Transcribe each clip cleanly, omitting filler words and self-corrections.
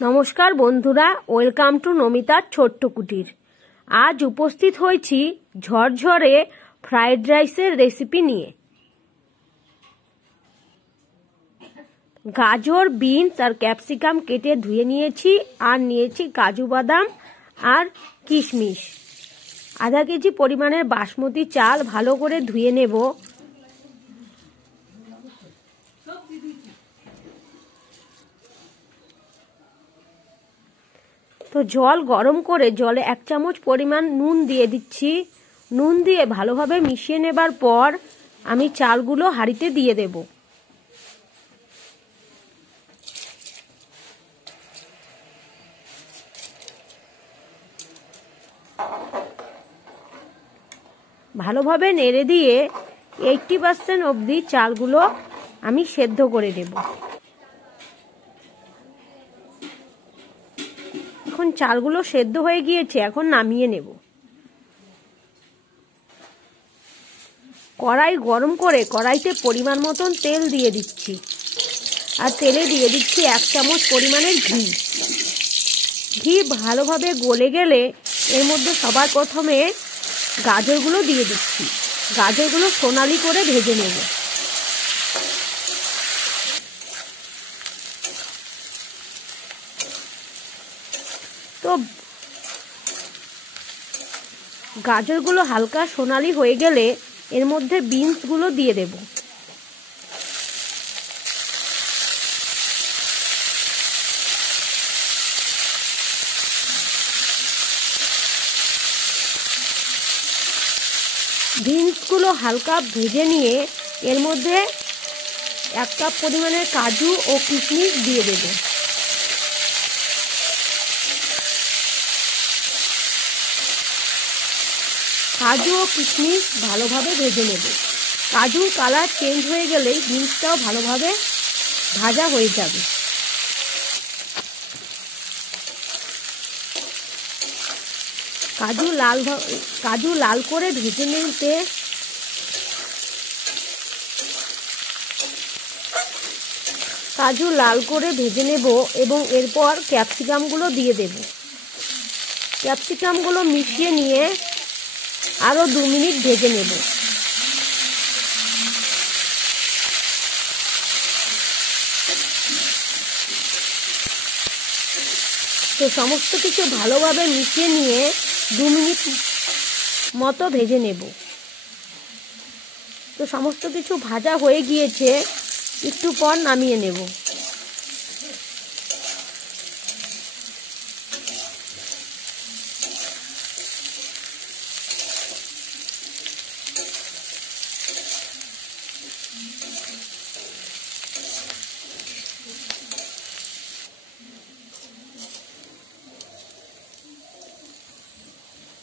নমস্কার বন্ধুরা, welcome to নমিতার ছোট্ট কুটির। আজ উপস্থিত হয়েছি ঝরঝরে ফ্রাইড রাইসের রেসিপি নিয়ে। গাজর, বিনস আর ক্যাপসিকাম কেটে ধুয়ে নিয়েছি, আর নিয়েছি কাজু বাদাম আর কিশমিশ। আধা কেজি পরিমাণের বাসমতি চাল ভালো করে ধুয়ে নেব। তো জল গরম করে জলে 1 চামচ পরিমাণ নুন দিয়ে দিচ্ছি। নুন দিয়ে ভালোভাবে মিশিয়ে নেবার পর আমি চালগুলো হাঁড়িতে দিয়ে দেব। ভালোভাবে নেড়ে দিয়ে 80% অবধি চালগুলো আমি সেদ্ধ করে নেব। এখন চালগুলো সেদ্ধ হয়ে গিয়েছে, এখন নামিয়ে নেব। কড়াই গরম করে কড়াইতে পরিমাণ মতন তেল দিয়ে দিচ্ছি, আর তেলে দিয়ে দিচ্ছি 1 চামচ পরিমাণের ঘি। ঘি ভালোভাবে গলে গেলে এর মধ্যে সবার প্রথমে গাজরগুলো দিয়ে দিচ্ছি। গাজরগুলো সোনালি করে ভেজে নেব। তো গাজরগুলো হালকা সোনালি হয়ে গেলে এর মধ্যে বিনসগুলো দিয়ে দেব। বিনসগুলো হালকা ভেজে নিয়ে এর মধ্যে 1 কাপ পরিমাণের কাজু ও কিশমিশ দিয়ে দেব। কাজু ও কিশমিশ ভালোভাবে ভেজে নেব। কাজুর কালার চেঞ্জ হয়ে গেলেই বিনসটাও ভালোভাবে ভাজা হয়ে যাবে। কাজু লাল করে ভেজে নিতে নেব এবং এরপর ক্যাপসিকামগুলো দিয়ে দেব। ক্যাপসিকামগুলো মিশিয়ে নিয়ে আরো 2 মিনিট ভেজে নেব। তো সমস্ত কিছু ভালোভাবে মিশিয়ে নিয়ে 2 মিনিট মতো ভেজে নেব। তো সমস্ত কিছু ভাজা হয়ে গিয়েছে, একটু পর নামিয়ে নেব।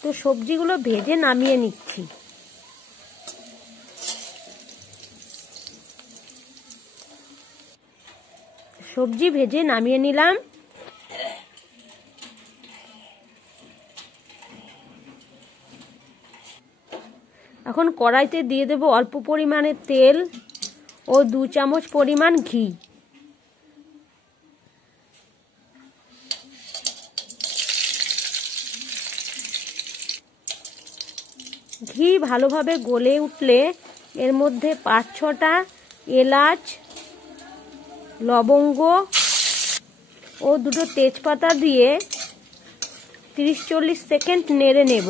তো সবজিগুলো ভেজে নামিয়ে নিচ্ছি। সবজি ভেজে নামিয়ে নিলাম। এখন কড়াইতে দিয়ে দেব অল্প পরিমাণে তেল ও 2 চামচ পরিমাণ ঘি। ঘি ভালোভাবে গলে উঠলে এর মধ্যে 5-6টা এলাচ, লবঙ্গ ও 2টো তেজপাতা দিয়ে 30-40 সেকেন্ড নেড়ে নেব।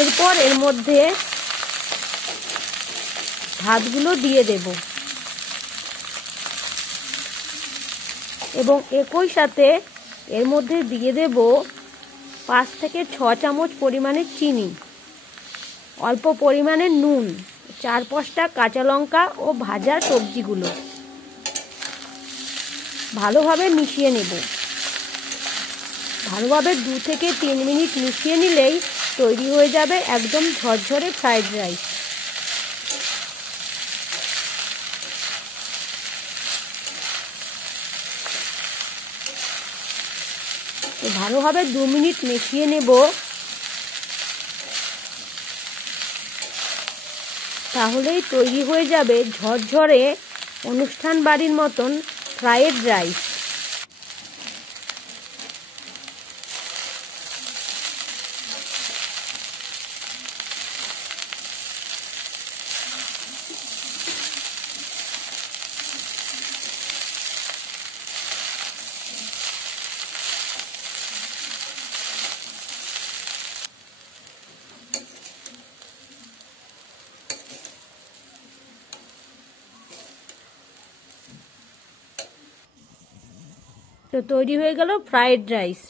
এরপর এর মধ্যে ভাতগুলো দিয়ে দেব এবং একই সাথে এর মধ্যে দিয়ে দেব 5 থেকে 6 চামচ পরিমাণে চিনি, অল্প পরিমাণে নুন, 4-5টা কাঁচা লঙ্কা ও ভাজা সবজিগুলো ভালোভাবে মিশিয়ে নেব। ভালোভাবে 2 থেকে 3 মিনিট মিশিয়ে নিলেই তৈরি হয়ে যাবে একদম ঝরঝরে ফ্রাইড রাইস। ভালোভাবে 2 মিনিট মিশিয়ে নেব। তাহলেই তৈরি হয়ে যাবে ঝরঝরে অনুষ্ঠান বাড়ির মতন ফ্রাইড রাইস। তো তৈরি হয়ে গেল ফ্রাইড রাইস।